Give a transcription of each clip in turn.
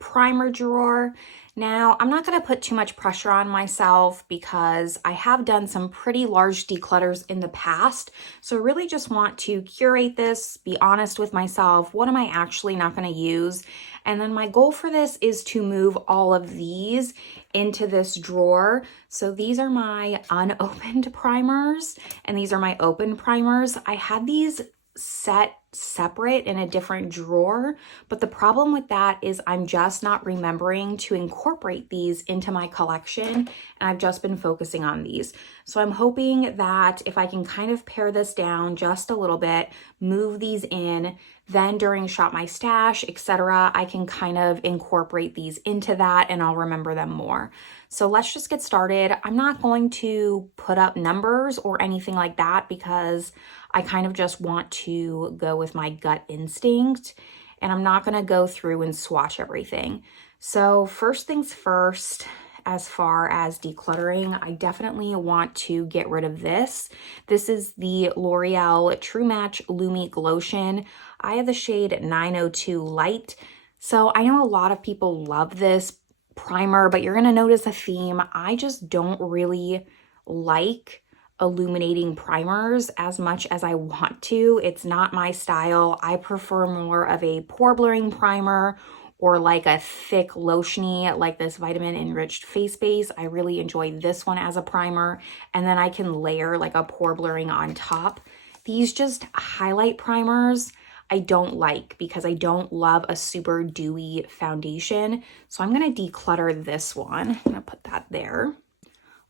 primer drawer. Now, I'm not going to put too much pressure on myself because I have done some pretty large declutters in the past. So I really just want to curate this, be honest with myself. What am I actually not going to use? And then my goal for this is to move all of these into this drawer. So these are my unopened primers and these are my open primers. I had these set separate in a different drawer, but the problem with that is I'm just not remembering to incorporate these into my collection, and I've just been focusing on these. So I'm hoping that if I can kind of pare this down just a little bit, move these in, then during Shop My Stash, etc., I can kind of incorporate these into that and I'll remember them more. So let's just get started. I'm not going to put up numbers or anything like that because I kind of just want to go with my gut instinct, and I'm not going to go through and swatch everything. So first things first, as far as decluttering, I definitely want to get rid of this. This is the L'Oreal True Match Lumi Glotion. I have the shade 902 Light. So I know a lot of people love this primer, but you're going to notice a theme. I just don't really like illuminating primers as much as I want to. It's not my style. I prefer more of a pore blurring primer or like a thick lotiony like this vitamin enriched face base. I really enjoy this one as a primer, and then I can layer like a pore blurring on top. These just highlight primers I don't like because I don't love a super dewy foundation. So I'm going to declutter this one. I'm going to put that there.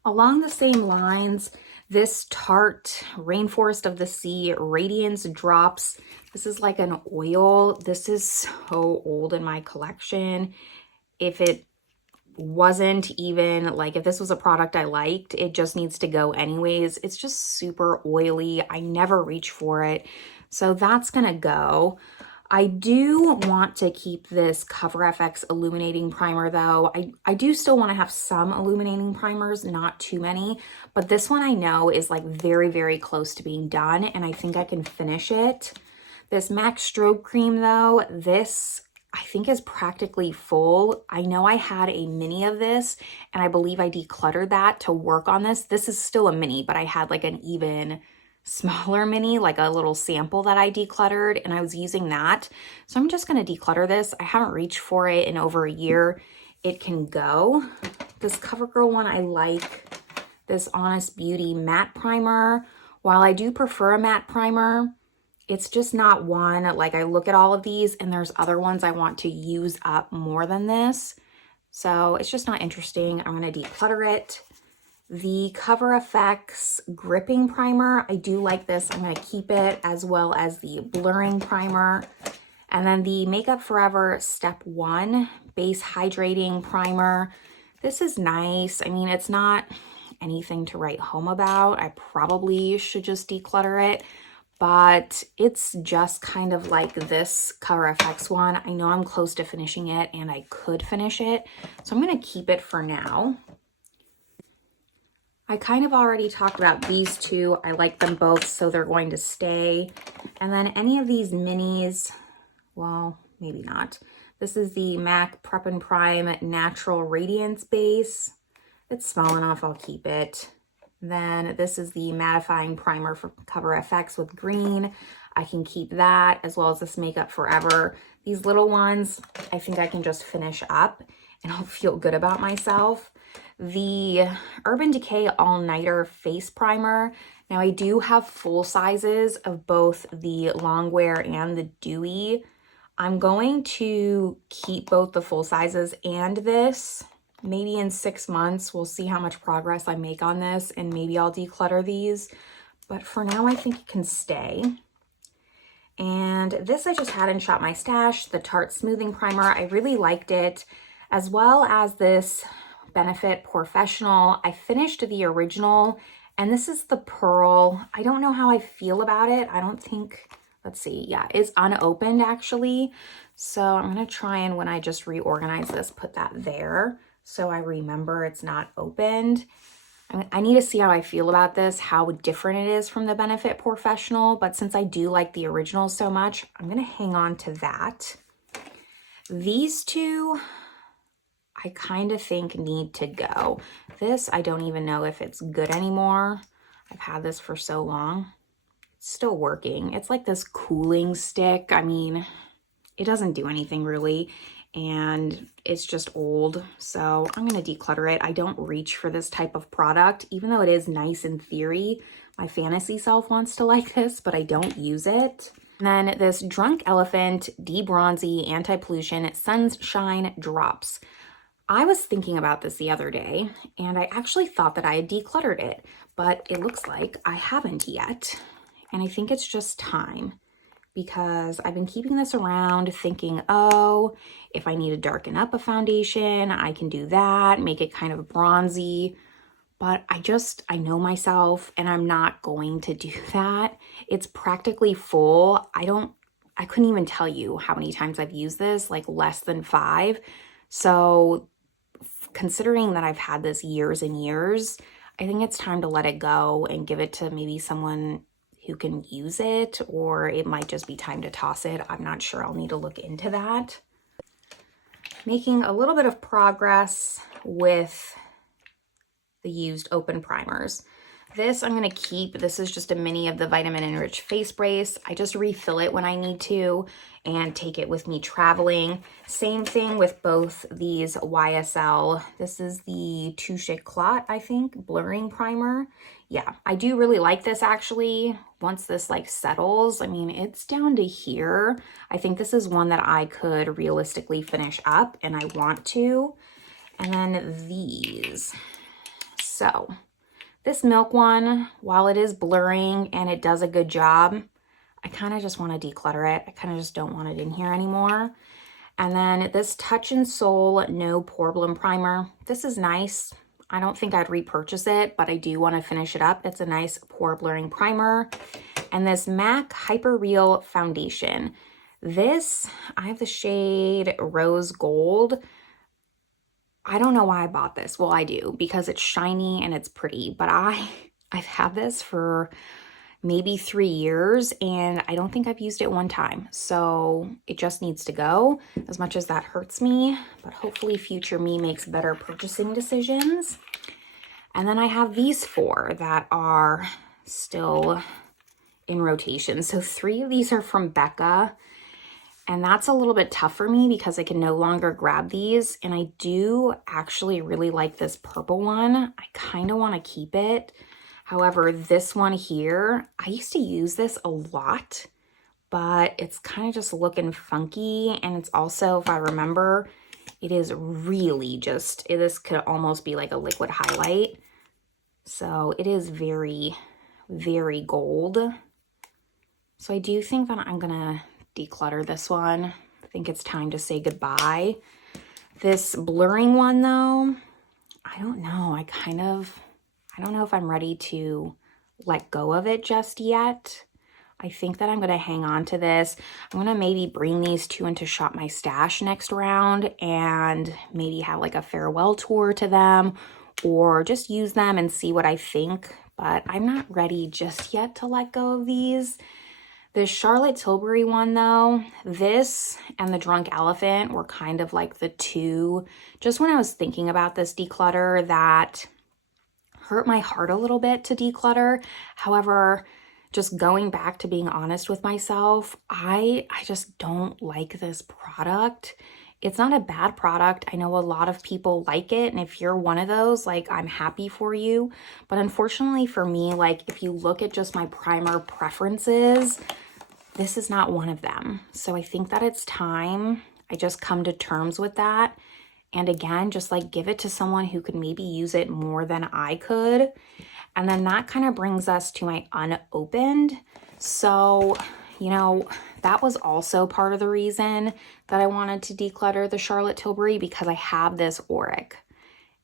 Along the same lines, this Tarte Rainforest of the Sea Radiance Drops. This is like an oil. This is so old in my collection. If it wasn't even, like, if this was a product I liked, it just needs to go anyways. It's just super oily. I never reach for it. So that's gonna go. I do want to keep this Cover FX illuminating primer though. I do still want to have some illuminating primers, not too many, but this one I know is like very, very close to being done, and I think I can finish it. This MAC Strobe Cream though, this I think is practically full. I know I had a mini of this and I believe I decluttered that to work on this. This is still a mini, but I had like an even smaller mini, like a little sample that I decluttered, and I was using that. So I'm just going to declutter this. I haven't reached for it in over a year. It can go. This CoverGirl one I like. This Honest Beauty matte primer. While I do prefer a matte primer, it's just not one. Like, I look at all of these and there's other ones I want to use up more than this. So it's just not interesting. I'm going to declutter it. The Cover FX gripping primer, I do like this. I'm going to keep it, as well as the blurring primer. And then the Makeup Forever Step 1 Base Hydrating Primer. This is nice. I mean, it's not anything to write home about. I probably should just declutter it, but it's just kind of like this Cover FX one. I know I'm close to finishing it and I could finish it, so I'm going to keep it for now. I kind of already talked about these two. I like them both, so they're going to stay. And then any of these minis, well, maybe not. This is the MAC Prep and Prime Natural Radiance Base. It's small enough, I'll keep it. Then this is the mattifying primer for Cover FX with green. I can keep that, as well as this Makeup Forever. These little ones, I think I can just finish up and I'll feel good about myself. The Urban Decay All Nighter Face Primer. Now I do have full sizes of both the Longwear and the Dewy. I'm going to keep both the full sizes and this. Maybe in 6 months, we'll see how much progress I make on this, and maybe I'll declutter these. But for now, I think it can stay. And this I just had in Shop My Stash, the Tarte Smoothing Primer. I really liked it, as well as this Benefit Professional. I finished the original, and this is the Pearl. I don't know how I feel about it. I don't think, let's see, yeah, it's unopened actually. So I'm gonna try and, when I just reorganize this, put that there so I remember it's not opened. I need to see how I feel about this, how different it is from the Benefit Professional, but since I do like the original so much, I'm gonna hang on to that. These two, I kind of think need to go. This, I don't even know if it's good anymore. I've had this for so long. It's still working. It's like this cooling stick. I mean, it doesn't do anything really, and it's just old. So I'm gonna declutter it. I don't reach for this type of product, even though it is nice in theory. My fantasy self wants to like this, but I don't use it. And then this Drunk Elephant De-Bronzy Anti-Pollution Sunshine Drops. I was thinking about this the other day, and I actually thought that I had decluttered it, but it looks like I haven't yet. And I think it's just time, because I've been keeping this around thinking, oh, if I need to darken up a foundation, I can do that, make it kind of bronzy. But I know myself, and I'm not going to do that. It's practically full. I couldn't even tell you how many times I've used this, like less than 5. So considering that I've had this years and years, I think it's time to let it go and give it to maybe someone who can use it, or it might just be time to toss it. I'm not sure. I'll need to look into that. Making a little bit of progress with the used open primers. This I'm going to keep. This is just a mini of the Vitamin Enriched Face Brace. I just refill it when I need to and take it with me traveling. Same thing with both these YSL. This is the Touche Clot, I think, blurring primer. Yeah, I do really like this actually. Once this like settles, I mean, it's down to here. I think this is one that I could realistically finish up, and I want to. And then these. So this Milk one, while it is blurring and it does a good job, I kind of just want to declutter it. I kind of just don't want it in here anymore. And then this Touch and Soul No Problem Primer. This is nice. I don't think I'd repurchase it, but I do want to finish it up. It's a nice pore blurring primer. And this MAC Hyper Real Foundation. This, I have the shade Rose Gold. I don't know why I bought this. Well, I do, because it's shiny and it's pretty, but I've had this for maybe 3 years and I don't think I've used it one time. So it just needs to go, as much as that hurts me, but hopefully future me makes better purchasing decisions. And then I have these 4 that are still in rotation. So 3 of these are from Becca. And that's a little bit tough for me because I can no longer grab these. And I do actually really like this purple one. I kind of want to keep it. However, this one here, I used to use this a lot, but it's kind of just looking funky. And it's also, if I remember, it is really just, this could almost be like a liquid highlight. So it is very, very gold. So I do think that I'm going to declutter this one. I think it's time to say goodbye. This blurring one though, I don't know. I don't know if I'm ready to let go of it just yet. I think that I'm going to hang on to this. I'm going to maybe bring these 2 into Shop My Stash next round and maybe have like a farewell tour to them, or just use them and see what I think. But I'm not ready just yet to let go of these. The Charlotte Tilbury one though, this and the Drunk Elephant were kind of like the 2, just when I was thinking about this declutter, that hurt my heart a little bit to declutter. However, just going back to being honest with myself, I just don't like this product. It's not a bad product. I know a lot of people like it, and if you're one of those, like, I'm happy for you. But unfortunately for me, like, if you look at just my primer preferences, this is not one of them. So I think that it's time I just come to terms with that. And again, just like give it to someone who could maybe use it more than I could. And then that kind of brings us to my unopened. So, you know, that was also part of the reason that I wanted to declutter the Charlotte Tilbury, because I have this Auric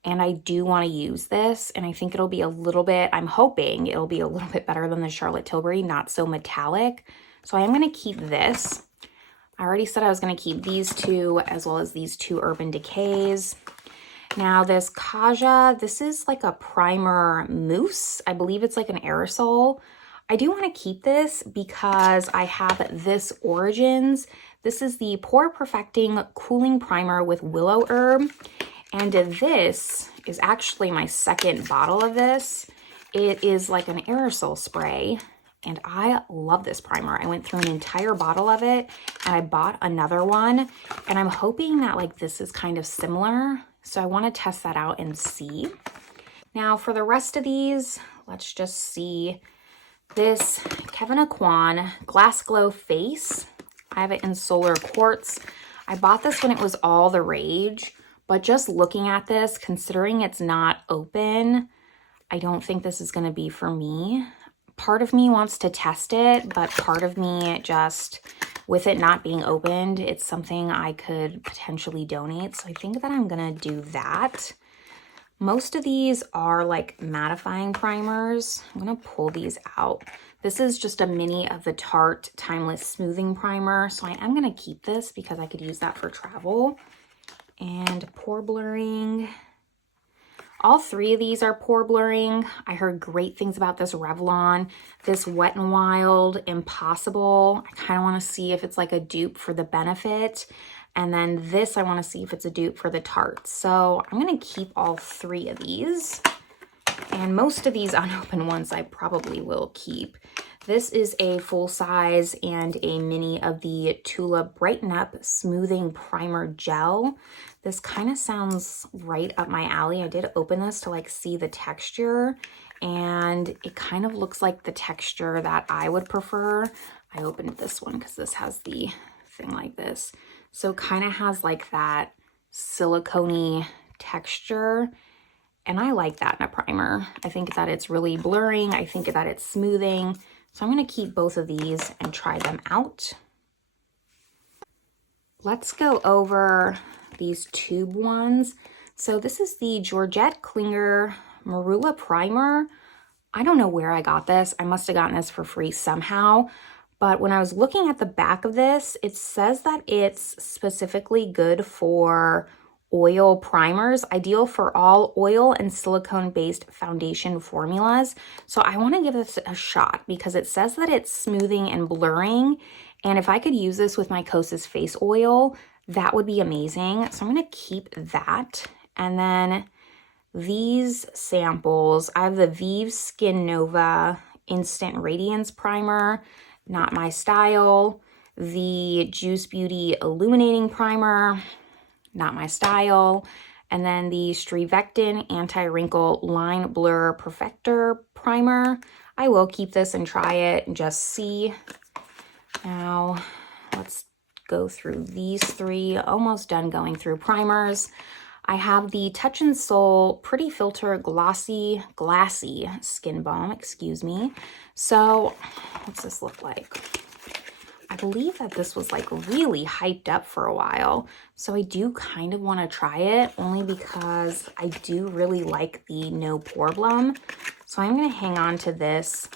and I do want to use this. And I think it'll be a little bit, I'm hoping it'll be a little bit better than the Charlotte Tilbury, not so metallic. So I am going to keep this. I already said I was going to keep these 2 as well as these 2 Urban Decays. Now this Kaja, this is like a primer mousse. I believe it's like an aerosol. I do want to keep this because I have this Origins This is the Pore Perfecting Cooling Primer with Willow Herb. And this is actually my second bottle of this. It is like an aerosol spray, and I love this primer. I went through an entire bottle of it, and I bought another one, and I'm hoping that like this is kind of similar. So I want to test that out and see. Now for the rest of these, let's just see. This Kevin Aquan Glass Glow Face. I have it in Solar Quartz. I bought this when it was all the rage, but just looking at this, considering it's not open, I don't think this is going to be for me. Part of me wants to test it, but part of me just, with it not being opened, it's something I could potentially donate. So I think that I'm going to do that. Most of these are like mattifying primers. I'm going to pull these out. This is just a mini of the Tarte Timeless Smoothing Primer. So I am going to keep this because I could use that for travel. And pore blurring. All three of these are pore blurring. I heard great things about this Revlon. This Wet n Wild Impossible. I kind of want to see if it's like a dupe for the Benefit. And then this, I want to see if it's a dupe for the Tarte. So I'm going to keep all three of these. And most of these unopened ones I probably will keep. This is a full size and a mini of the Tula Brighten Up Smoothing Primer Gel. This kind of sounds right up my alley. I did open this to like see the texture, and it kind of looks like the texture that I would prefer. I opened this one because this has the thing like this. So kind of has like that silicone-y texture. And I like that in a primer. I think that it's really blurring. I think that it's smoothing. So I'm going to keep both of these and try them out. Let's go over these tube ones. So this is the Georgette Klinger Marula Primer. I don't know where I got this. I must have gotten this for free somehow. But when I was looking at the back of this, it says that it's specifically good for oil primers, ideal for all oil and silicone-based foundation formulas. So I want to give this a shot because it says that it's smoothing and blurring. And if I could use this with my Kosas face oil, that would be amazing. So I'm going to keep that. And then these samples, I have the Vive Skin Nova Instant Radiance Primer, not my style. The Juice Beauty Illuminating Primer, not my style. And then the Strivectin Anti-Wrinkle Line Blur Perfector Primer. I will keep this and try it and just see. Now, let's go through these three. Almost done going through primers. I have the Touch in Soul Pretty Filter Glassy Skin Balm, excuse me. So, what's this look like? I believe that this was like really hyped up for a while. So I do kind of want to try it only because I do really like the No Problem. So I'm going to hang on to this.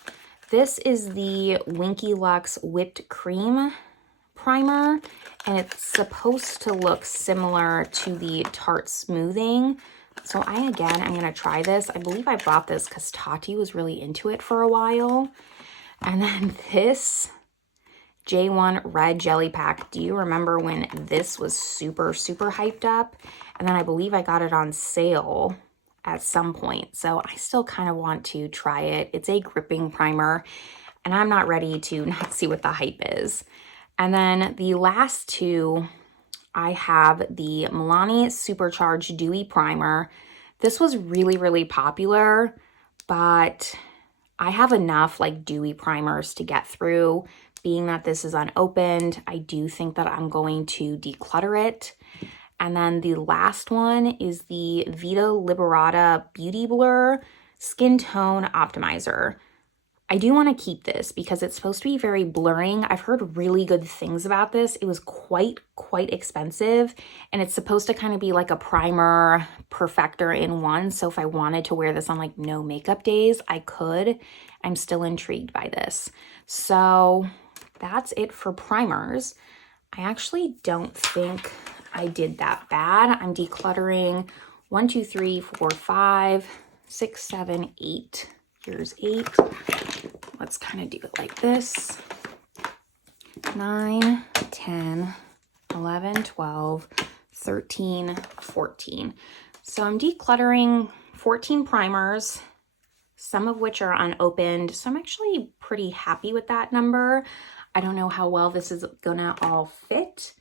This is the Winky Lux Whipped Cream Primer, and it's supposed to look similar to the Tarte Smoothing. So I'm going to try this. I believe I bought this because Tati was really into it for a while. And then this J1 Red Jelly Pack. Do you remember when this was super hyped up? And then I believe I got it on sale at some point. So I still kind of want to try it. It's a gripping primer, and I'm not ready to not see what the hype is. And then the last two, I have the Milani Supercharged Dewy Primer. This was really popular, but I have enough like dewy primers to get through. Being that this is unopened, I do think that I'm going to declutter it. And then the last one is the Vita Liberata Beauty Blur Skin Tone Optimizer. I do want to keep this because it's supposed to be very blurring. I've heard really good things about this. It was quite expensive, and it's supposed to kind of be like a primer perfector in one. So if I wanted to wear this on like no makeup days, I could. I'm still intrigued by this. So that's it for primers. I actually don't think I did that bad. I'm decluttering 1, 2, 3, 4, 5, 6, 7, 8. Here's 8. Let's kind of do it like this. 9, 10, 11, 12, 13, 14. So I'm decluttering 14 primers, some of which are unopened. So I'm actually pretty happy with that number. I don't know how well this is gonna all fit,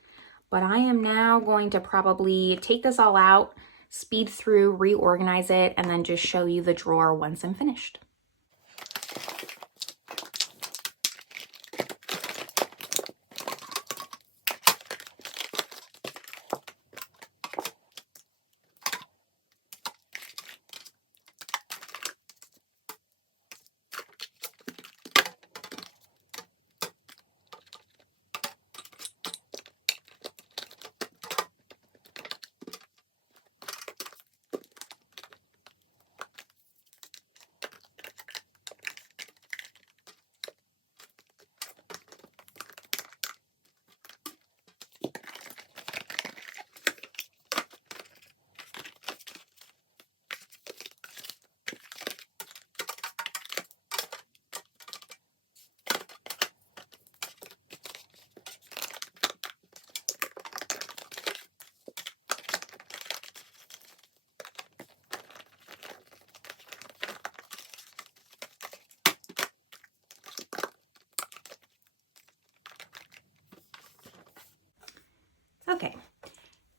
but I am now going to probably take this all out, speed through, reorganize it, and then just show you the drawer once I'm finished. Okay,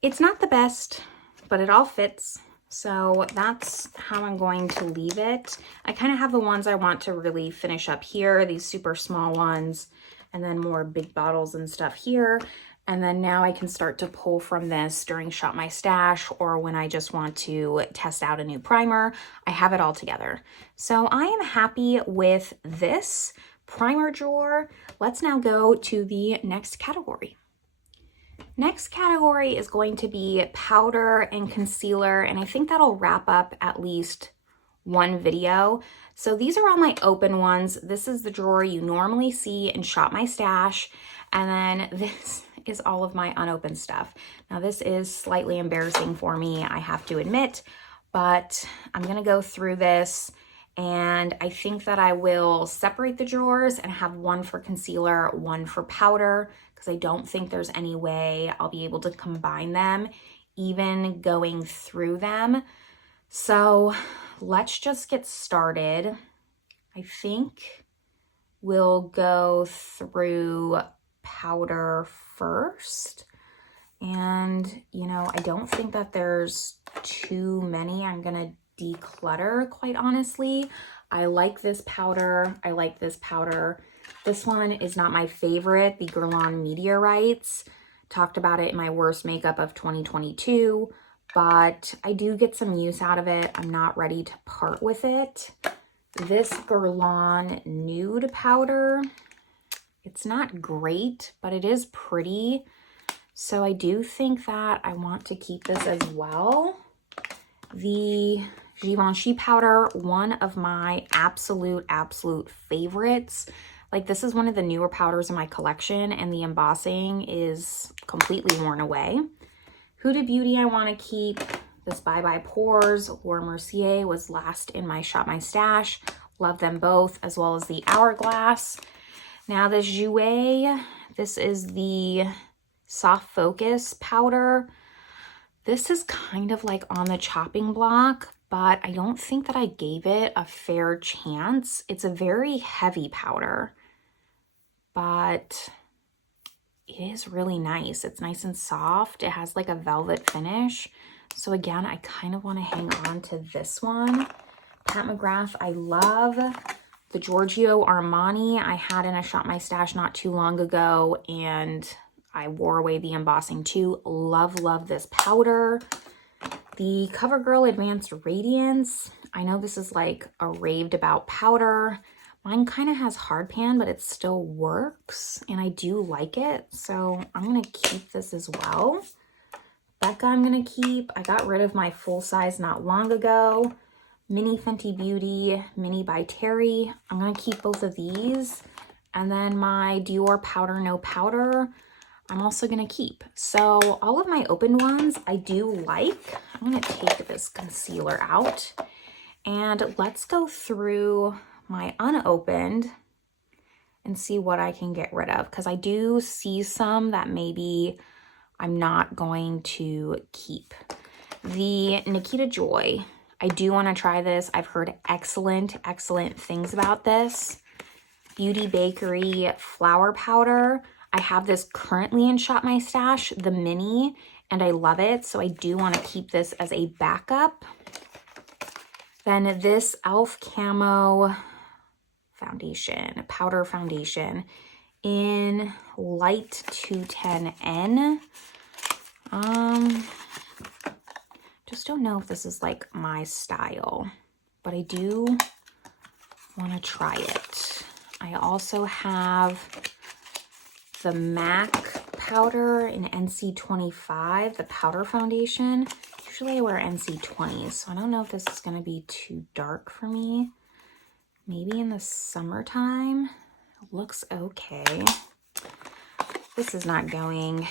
it's not the best, but it all fits. So that's how I'm going to leave it. I kind of have the ones I want to really finish up here, these super small ones, and then more big bottles and stuff here. And then now I can start to pull from this during Shop My Stash or when I just want to test out a new primer. I have it all together. So I am happy with this primer drawer. Let's now go to the next category. Next category is going to be powder and concealer, and I think that'll wrap up at least one video. So these are all my open ones. This is the drawer you normally see in Shop My Stash, and then this is all of my unopened stuff. Now this is slightly embarrassing for me, I have to admit, but I'm gonna go through this, and I think that I will separate the drawers and have one for concealer, one for powder, because I don't think there's any way I'll be able to combine them, even going through them. So let's just get started. I think we'll go through powder first. And, you know, I don't think that there's too many I'm gonna declutter, quite honestly. I like this powder. I like this powder. This one is not my favorite, the Guerlain Meteorites. Talked about it in my worst makeup of 2022, but I do get some use out of it. I'm not ready to part with it. This Guerlain Nude powder, it's not great, but it is pretty. So I do think that I want to keep this as well. The Givenchy powder, one of my absolute favorites. Like, this is one of the newer powders in my collection, and the embossing is completely worn away. Huda Beauty I want to keep. This Bye Bye Pores, Laura Mercier was last in my Shop My Stash. Love them both, as well as the Hourglass. Now this Jouer, this is the Soft Focus powder. This is kind of like on the chopping block, but I don't think that I gave it a fair chance. It's a very heavy powder, but it is really nice. It's nice and soft. It has like a velvet finish. So again, I kind of want to hang on to this one. Pat McGrath, I love. The Giorgio Armani I had in a Shop My Stash not too long ago, and I wore away the embossing too. Love this powder. The CoverGirl Advanced Radiance. I know this is like a raved about powder. Mine kind of has hard pan, but it still works, and I do like it. So I'm going to keep this as well. Becca I'm going to keep. I got rid of my full size not long ago. Mini Fenty Beauty, Mini by Terry. I'm going to keep both of these. And then my Dior Powder No Powder, I'm also going to keep. So all of my open ones I do like. I'm going to take this concealer out. And let's go through my unopened. and see what I can get rid of, because I do see some that maybe I'm not going to keep. The Nikita Joy, I do want to try this. I've heard excellent things about this. Beauty Bakery flour powder. I have this currently in Shop My Stash, the mini, and I love it. So I do want to keep this as a backup. Then this e.l.f. Camo foundation, powder foundation in light 210N. Just don't know if this is like my style, but I do want to try it. I also have the MAC powder in NC25, the powder foundation. Usually I wear NC20s, so I don't know if this is going to be too dark for me. Maybe in the summertime. It looks okay. This is not going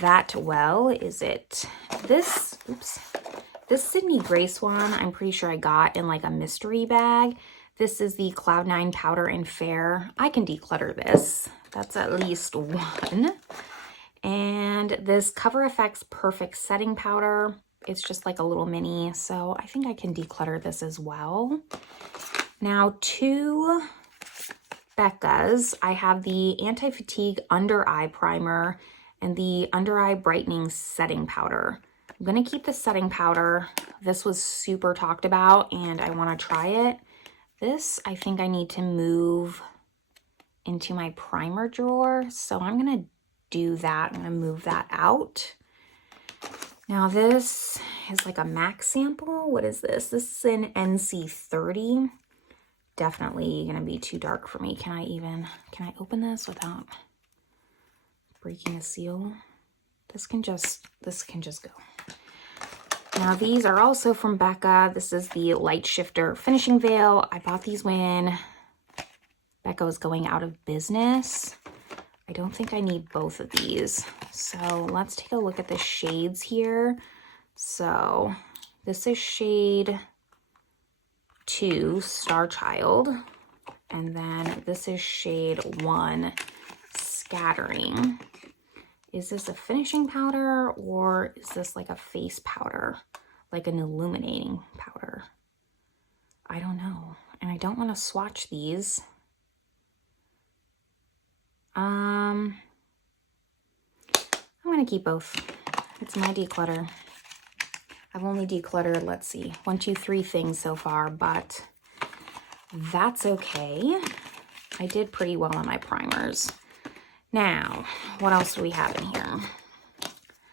that well, is it? This Sydney Grace one, I'm pretty sure I got in like a mystery bag. This is the Cloud9 powder in Fair. I can declutter this. That's at least one. And this Cover FX Perfect Setting Powder. It's just like a little mini, so I think I can declutter this as well. Now, two Becca's. I have the Anti-Fatigue Under Eye Primer and the Under Eye Brightening Setting Powder. I'm going to keep the setting powder. This was super talked about, and I want to try it. This, I think I need to move into my primer drawer, so I'm going to do that. I'm going to move that out. Now this is like a MAC sample. What is this? This is in NC30. Definitely going to be too dark for me. Can I open this without breaking a seal? This can just go. Now these are also from Becca. This is the Light Shifter Finishing Veil. I bought these when Becca was going out of business. I don't think I need both of these. So let's take a look at the shades here. So this is shade 2, Star Child. And then this is shade 1, Scattering. Is this a finishing powder or is this like a face powder? Like an illuminating powder? I don't know. And I don't want to swatch these. I'm going to keep both. It's my declutter. I've only decluttered, let's see, 1, 2, 3 things so far, but that's okay. I did pretty well on my primers. Now, what else do we have in here?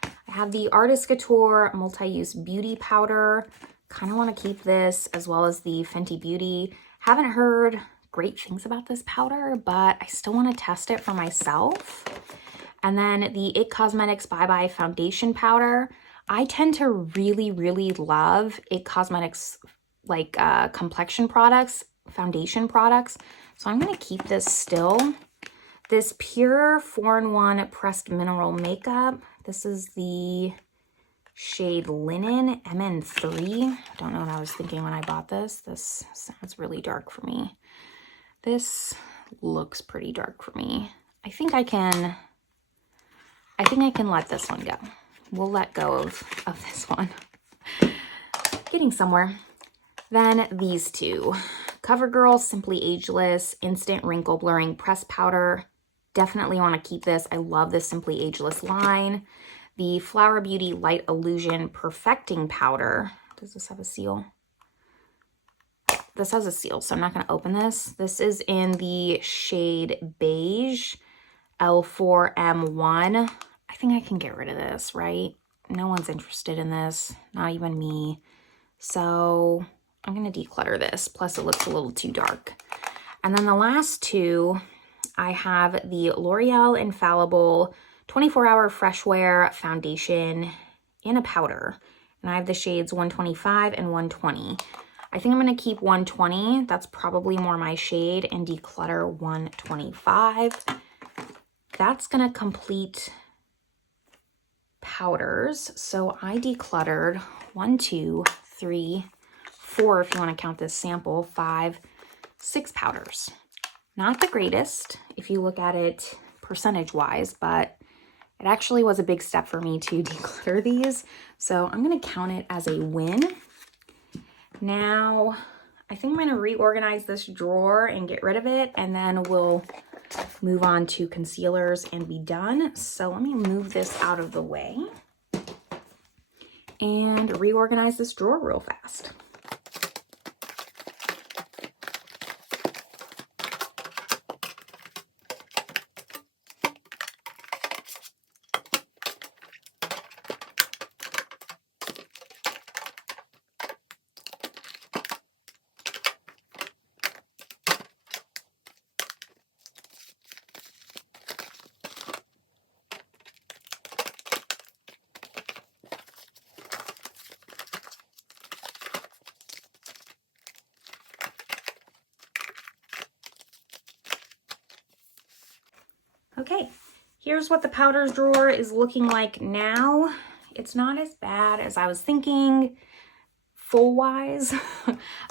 I have the Artist Couture Multi-Use Beauty Powder. Kind of want to keep this, as well as the Fenty Beauty. Haven't heard great things about this powder, but I still want to test it for myself. And then the It Cosmetics Bye Bye Foundation Powder. I tend to really love It Cosmetics like complexion products, foundation products. So I'm going to keep this still. This Pure 4-in-1 Pressed Mineral Makeup. This is the shade Linen MN3. Don't know what I was thinking when I bought this. This sounds really dark for me. This looks pretty dark for me. I think I can let this one go. We'll let go of this one. Getting somewhere. Then these two. CoverGirl Simply Ageless Instant Wrinkle Blurring Press Powder. Definitely want to keep this. I love this Simply Ageless line. The Flower Beauty Light Illusion Perfecting Powder. Does this have a seal? This has a seal, so I'm not going to open this. This is in the shade Beige, L4M1. I think I can get rid of this, right? No one's interested in this, not even me. So I'm going to declutter this. Plus, it looks a little too dark. And then the last two, I have the L'Oreal Infallible 24-Hour Fresh Wear Foundation in a powder. And I have the shades 125 and 120. I think I'm going to keep 120. That's probably more my shade, and declutter 125. That's going to complete powders. So I decluttered 1, 2, 3, 4, if you want to count this sample, 5, 6 powders. Not the greatest if you look at it percentage-wise, but it actually was a big step for me to declutter these. So I'm going to count it as a win. Now, I think I'm going to reorganize this drawer and get rid of it, and then we'll move on to concealers and be done. So let me move this out of the way and reorganize this drawer real fast. Okay, here's what the powders drawer is looking like now. It's not as bad as I was thinking, full-wise.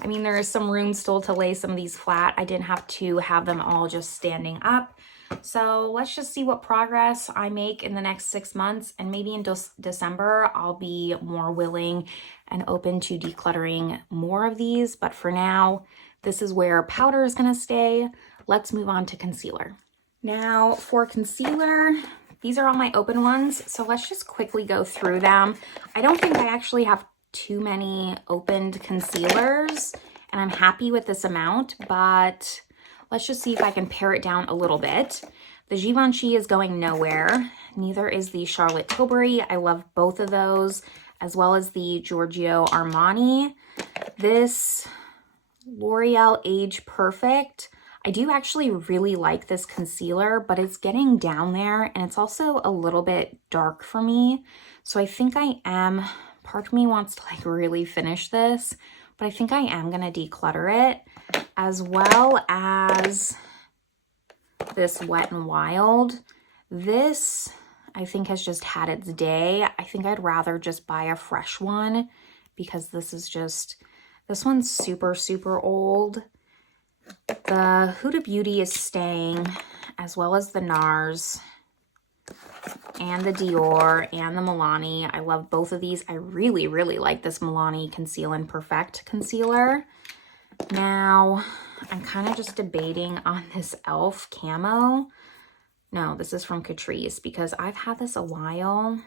I mean, there is some room still to lay some of these flat. I didn't have to have them all just standing up. So let's just see what progress I make in the next 6 months, and maybe in December, I'll be more willing and open to decluttering more of these. But for now, this is where powder is gonna stay. Let's move on to concealer. Now for concealer, these are all my open ones, so let's just quickly go through them. I don't think I actually have too many opened concealers, and I'm happy with this amount, but let's just see if I can pare it down a little bit. The Givenchy is going nowhere. Neither is the Charlotte Tilbury. I love both of those, as well as the Giorgio Armani. This L'Oreal Age Perfect. I do actually really like this concealer, but it's getting down there, and it's also a little bit dark for me. So I think I am, part of me wants to like really finish this, but I think I am gonna declutter it, as well as this Wet n Wild. This, I think, has just had its day. I think I'd rather just buy a fresh one, because this is just, this one's super, super old. The Huda Beauty is staying, as well as the NARS and the Dior and the Milani. I love both of these. I really, really like this Milani Conceal and Perfect concealer. Now, I'm kind of just debating on this e.l.f. camo. No, this is from Catrice, because I've had this a while,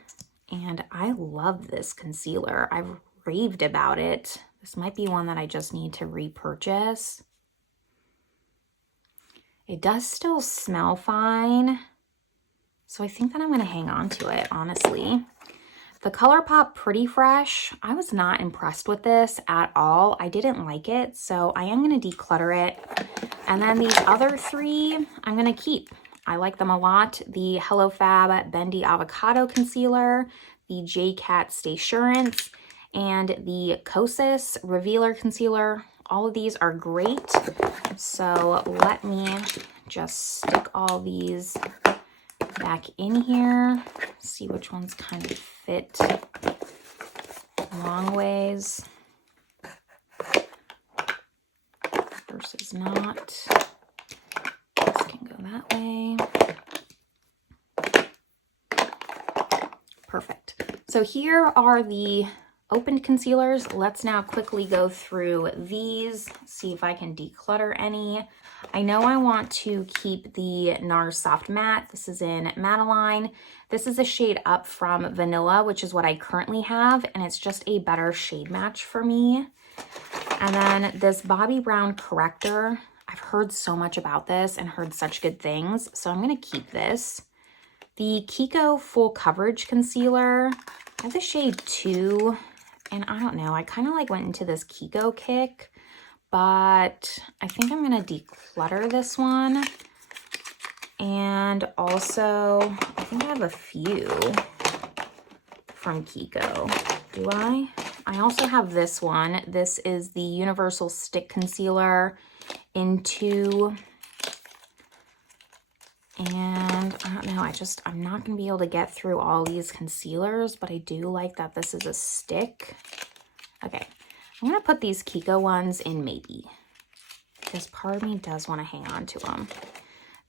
and I love this concealer. I've raved about it. This might be one that I just need to repurchase. It does still smell fine, so I think that I'm going to hang on to it, honestly. The ColourPop Pretty Fresh, I was not impressed with this at all. I didn't like it, so I am going to declutter it. And then these other three, I'm going to keep. I like them a lot. The HelloFab Bendy Avocado Concealer, the JCat Staysurance, and the Kosas Revealer Concealer. All of these are great. So let me just stick all these back in here. See which ones kind of fit long ways versus not. This can go that way. Perfect. So here are the opened concealers. Let's now quickly go through these, see if I can declutter any. I know I want to keep the NARS Soft Matte. This is in Madeline. This is a shade up from Vanilla, which is what I currently have, and it's just a better shade match for me. And then this Bobbi Brown Corrector. I've heard so much about this and heard such good things, so I'm going to keep this. The Kiko Full Coverage Concealer. I have the shade 2. And I don't know, I kind of like went into this Kiko kick, but I think I'm going to declutter this one. And also, I think I have a few from Kiko. Do I? I also have this one. This is the Universal Stick Concealer in 2. And I don't know, I'm not going to be able to get through all these concealers, but I do like that this is a stick. Okay, I'm going to put these Kiko ones in maybe. because part of me does want to hang on to them.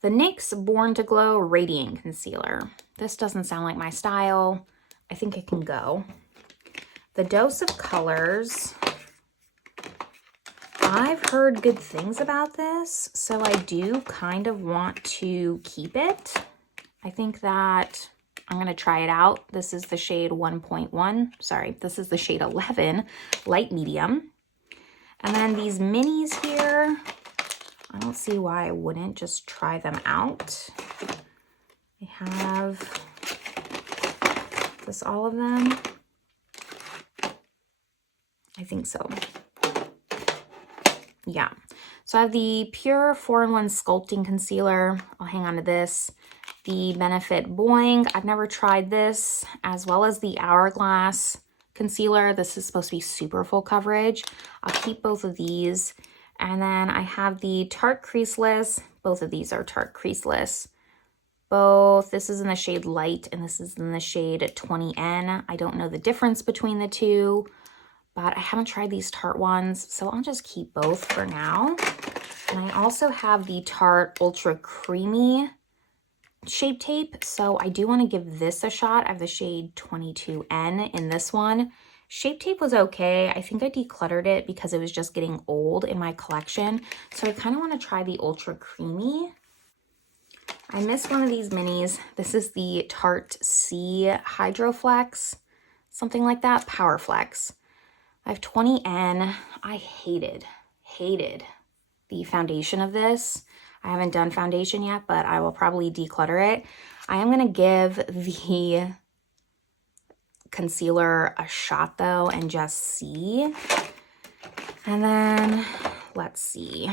The NYX Born to Glow Radiant Concealer. This doesn't sound like my style. I think it can go. The Dose of Colors. I've heard good things about this, so I do kind of want to keep it. I think that I'm going to try it out. This is the shade 1.1. Sorry, this is the shade 11, light medium. And then these minis here, I don't see why I wouldn't just try them out. I have this, all of them. I think so. Yeah. So I have the Pure 4-in-1 Sculpting Concealer. I'll hang on to this. The Benefit Boing. I've never tried this, as well as the Hourglass Concealer. This is supposed to be super full coverage. I'll keep both of these. And then I have the Tarte Creaseless. Both of these are Tarte Creaseless. Both, this is in the shade Light and this is in the shade 20N. I don't know the difference between the two, but I haven't tried these Tarte ones, so I'll just keep both for now. And I also have the Tarte Ultra Creamy Shape Tape, so I do want to give this a shot. I have the shade 22N in this one. Shape Tape was okay. I think I decluttered it because it was just getting old in my collection, so I kind of want to try the Ultra Creamy. I missed one of these minis. This is the Tarte C Hydroflex, something like that, Power Flex. I have 20N. I hated the foundation of this. I haven't done foundation yet, but I will probably declutter it. I am going to give the concealer a shot though and just see. And then let's see.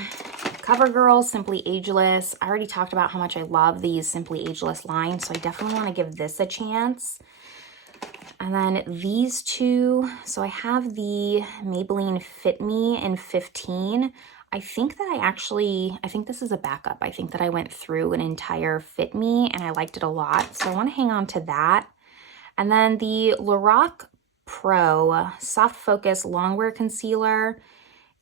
CoverGirl Simply Ageless. I already talked about how much I love these Simply Ageless lines, so I definitely want to give this a chance. And then these two. So I have the Maybelline Fit Me in 15. I think this is a backup. I think that I went through an entire Fit Me and I liked it a lot. So I want to hang on to that. And then the Lorac Pro Soft Focus Longwear Concealer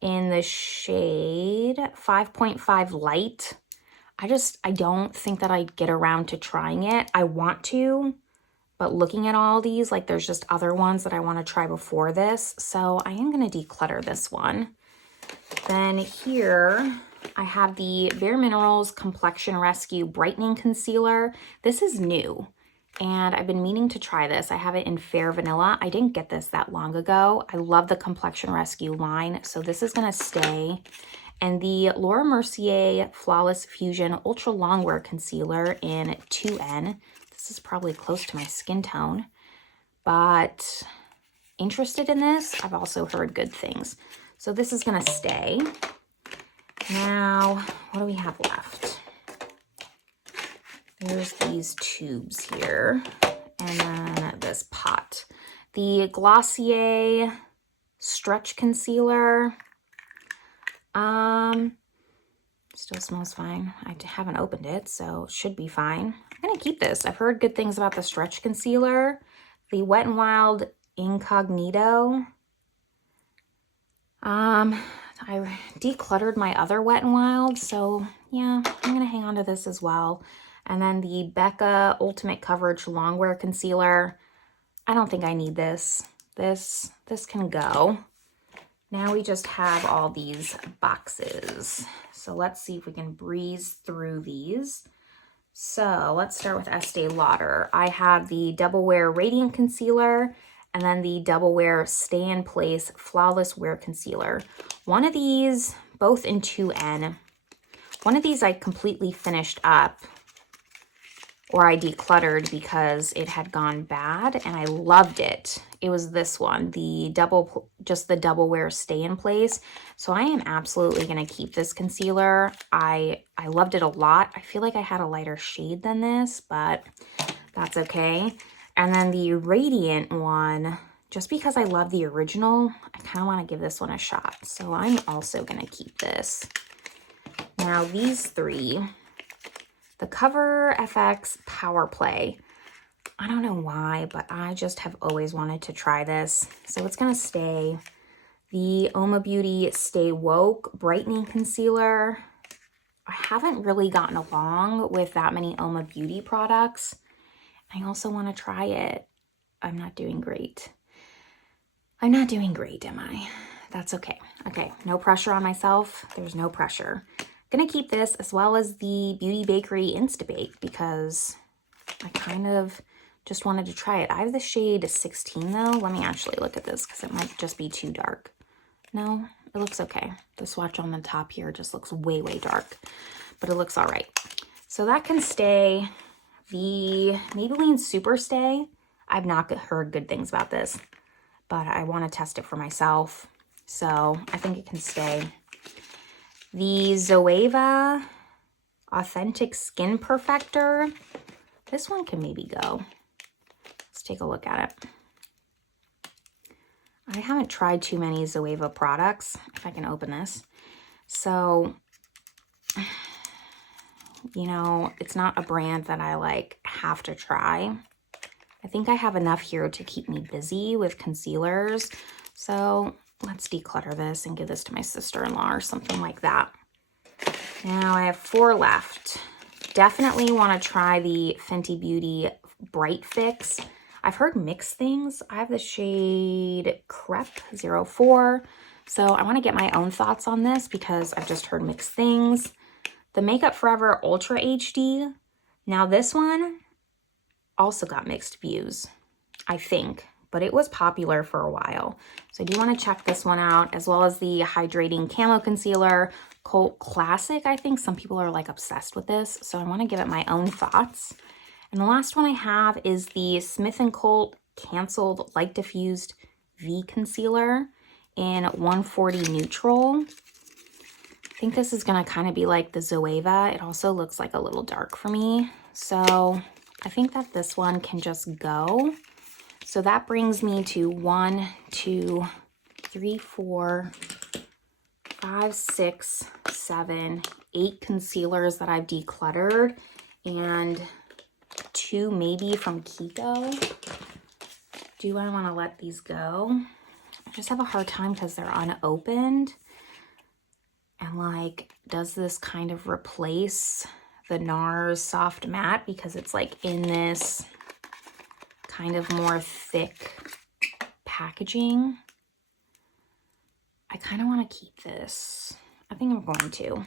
in the shade 5.5 Light. I don't think that I'd get around to trying it. I want to, but looking at all these, like there's just other ones that I want to try before this. So I am going to declutter this one. Then here I have the Bare Minerals Complexion Rescue Brightening Concealer. This is new and I've been meaning to try this. I have it in Fair Vanilla. I didn't get this that long ago. I love the Complexion Rescue line, so this is going to stay. And the Laura Mercier Flawless Fusion Ultra Longwear Concealer in 2N. This is probably close to my skin tone, but interested in this. I've also heard good things. So this is going to stay. Now, what do we have left? There's these tubes here, and then this pot. The Glossier Stretch Concealer. Still smells fine. I haven't opened it, so it should be fine. I'm going to keep this. I've heard good things about the Stretch Concealer. The Wet n Wild Incognito. I decluttered my other Wet n Wild, so yeah, I'm going to hang on to this as well. And then the Becca Ultimate Coverage Longwear Concealer. I don't think I need this. This can go. Now we just have all these boxes. So let's see if we can breeze through these. So let's start with Estee Lauder. I have the Double Wear Radiant Concealer and then the Double Wear Stay in Place Flawless Wear Concealer. One of these, both in 2N. One of these I completely finished up, or I decluttered because it had gone bad and I loved it. It was this one, the Double Wear Stay in Place. So I am absolutely going to keep this concealer. I loved it a lot. I feel like I had a lighter shade than this, but that's okay. And then the Radiant one, just because I love the original, I kind of want to give this one a shot. So I'm also going to keep this. Now these three, the Cover FX Power Play. I don't know why, but I just have always wanted to try this. So it's going to stay. the Oma Beauty Stay Woke Brightening Concealer. I haven't really gotten along with that many Oma Beauty products. I also want to try it. I'm not doing great. I'm not doing great, am I? That's okay. Okay, no pressure on myself. There's no pressure. I'm gonna keep this as well as the Beauty Bakery Instabake because I kind of just wanted to try it. I have the shade 16 though. Let me actually look at this because it might just be too dark. No, it looks okay. The swatch on the top here just looks way, way dark, but it looks all right. So that can stay. The Maybelline Super Stay, I've not heard good things about this, but I want to test it for myself. So I think it can stay. The Zoeva Authentic Skin Perfector, this one can maybe go. Let's take a look at it. I haven't tried too many Zoeva products, if I can open this. So, you know, it's not a brand that I like have to try. I think I have enough here to keep me busy with concealers. So let's declutter this and give this to my sister-in-law or something like that. Now I have 4 left. Definitely want to try the Fenty Beauty Bright Fix. I've heard mixed things. I have the shade Crepe 04. So I want to get my own thoughts on this because I've just heard mixed things. The Makeup Forever Ultra HD. Now this one also got mixed views, I think, but it was popular for a while. So I do want to check this one out, as well as the Hydrating Camo Concealer, Cult Classic. I think some people are like obsessed with this, so I want to give it my own thoughts. And the last one I have is the Smith & Colt Canceled Light Diffused V Concealer in 140 Neutral. I think this is going to kind of be like the Zoeva. It also looks like a little dark for me. So I think that this one can just go. So that brings me to 1, 2, 3, 4, 5, 6, 7, 8 concealers that I've decluttered, and 2 maybe from Kiko. Do I want to let these go? I just have a hard time because they're unopened. And like, does this kind of replace the NARS Soft Matte because it's like in this kind of more thick packaging? I kind of want to keep this. I think I'm going to.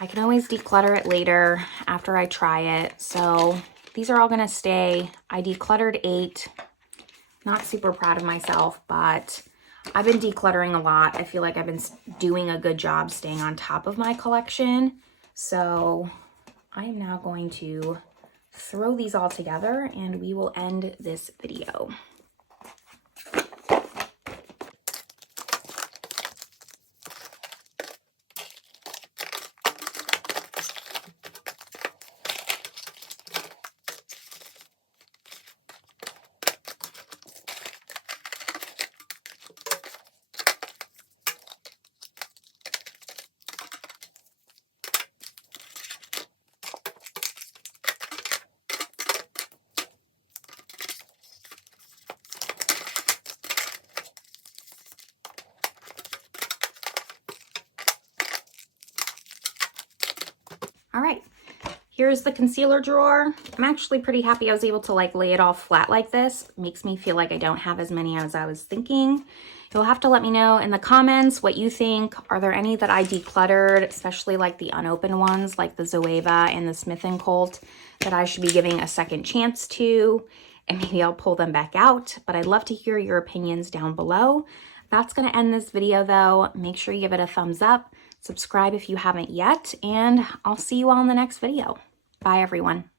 I can always declutter it later after I try it. So these are all going to stay. I decluttered 8. Not super proud of myself, but I've been decluttering a lot. I feel like I've been doing a good job staying on top of my collection. So I am now going to throw these all together and we will end this video. All right, here's the concealer drawer. I'm actually pretty happy I was able to like lay it all flat like this. Makes me feel like I don't have as many as I was thinking. You'll have to let me know in the comments what you think. Are there any that I decluttered, especially like the unopened ones, like the Zoeva and the Smith & Colt, that I should be giving a second chance to? And maybe I'll pull them back out, but I'd love to hear your opinions down below. That's gonna end this video though. Make sure you give it a thumbs up. Subscribe if you haven't yet, and I'll see you all in the next video. Bye, everyone.